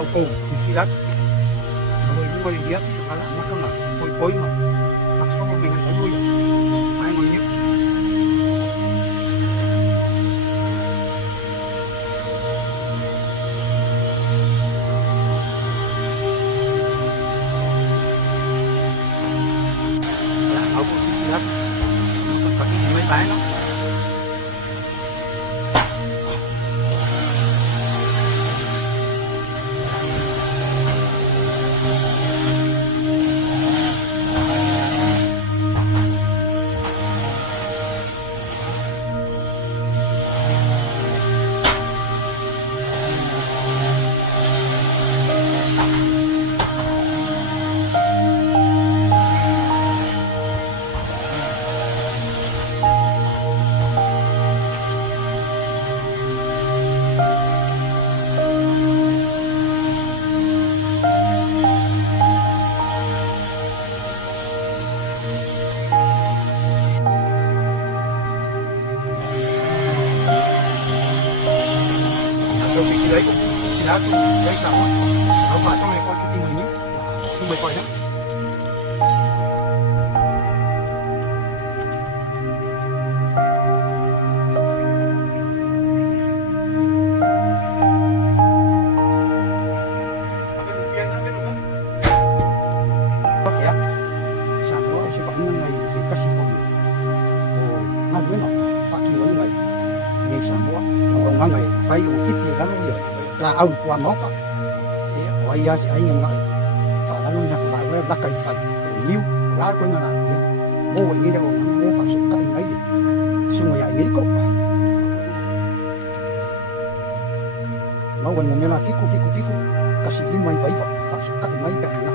auto susilat ngồi lihat kalau makan lah poi mah langsung dengan dulu ya main monyet là auto susilat makan pagi mấy bán lắm. Đấy cũng chỉ đá cũng đấy sao nó vào trong này coi cái tim mình nhé không phải coi nữa phải dùng kiếp gì đó nó là ông qua mốt đó thì hỏi ra sẽ nhận lại và nó nhặt lại với đất cây phần nhiều lá của nó là mua vậy như đâu mua phát xuất cây mấy xung ngoài mấy cốc nó còn là phiku cái gì mấy vậy phát xuất cây mấy bẹt này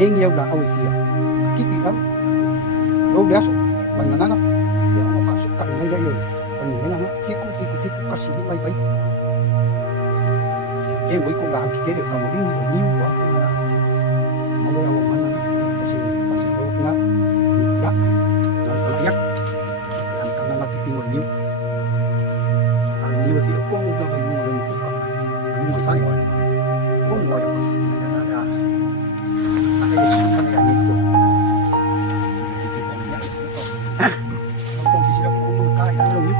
em nhiều là ông phía kiếp gì đó đâu đéo bằng nó để nó phát xuất cây mấy đấy rồi còn những cái nó phiku cái gì mấy vậy em với con bạn kia được còn một đứa nhiều quá mà bây giờ mình bác sĩ đâu ngắt bị đắt rồi phải nhắc làm càng là cái tiền nhiều thì con cho mình mua được một cốc nhưng mà phải gọi con gọi được nó là anh ấy sẽ không làm được con chỉ là một cái đó luôn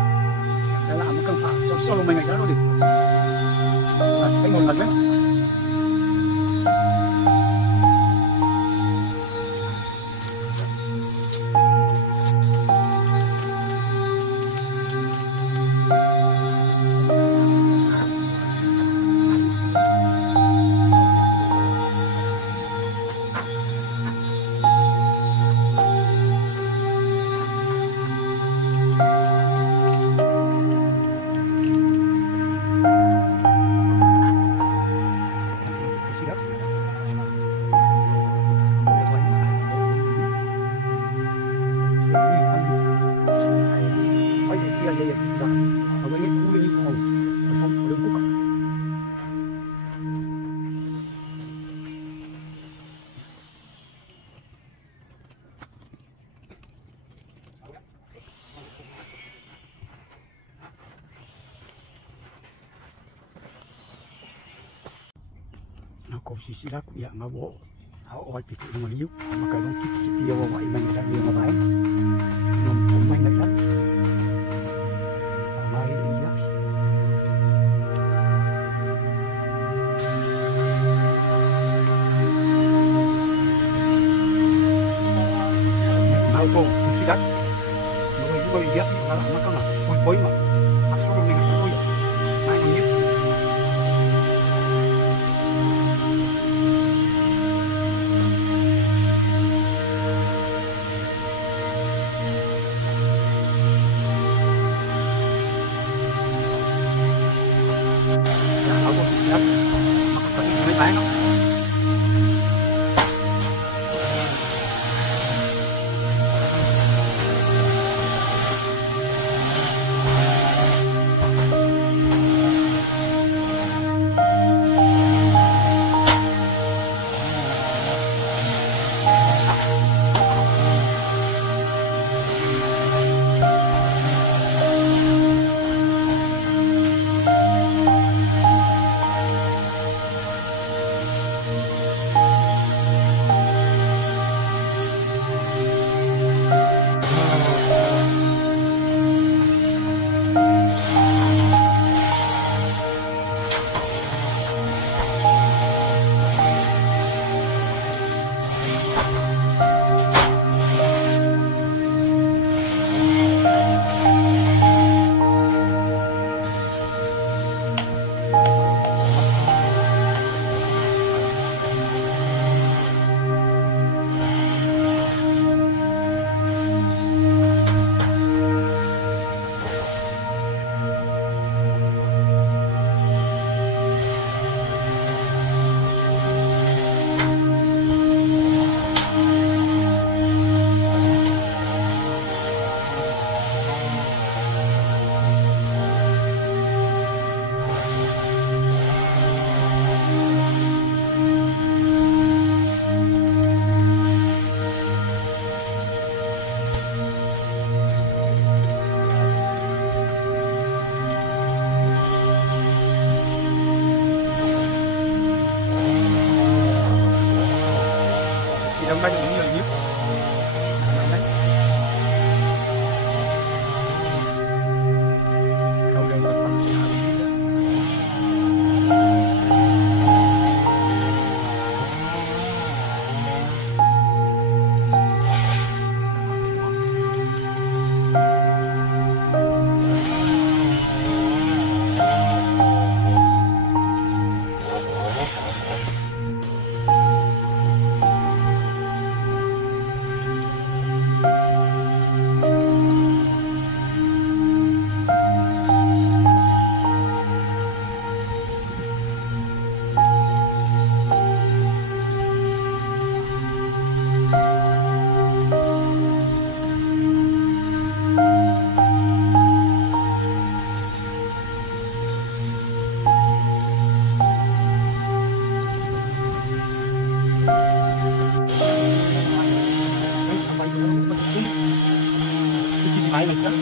đó là một căn phòng solo mình đó được thấy một lần đấy Aku sisi aku ya ngabo aku oi pikir nama liu maka dong kita dia bawa iman dan dia ngapain main dah kan mari dia aku sisi kat mau juga dia kalau makan lah poi mah langsung dengan poi main dia makan pagi mấy bán lắm. Thì máy mình chắc.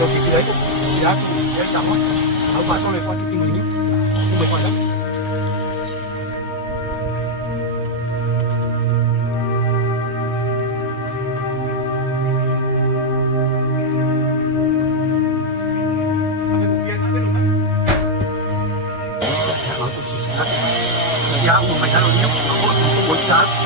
Cho chị đấy, chị đã em sắm á, áo bà sau này con tìm mình nhưng mà còn lắm. Giá của mình đã được nhấp, nó có 4 giá.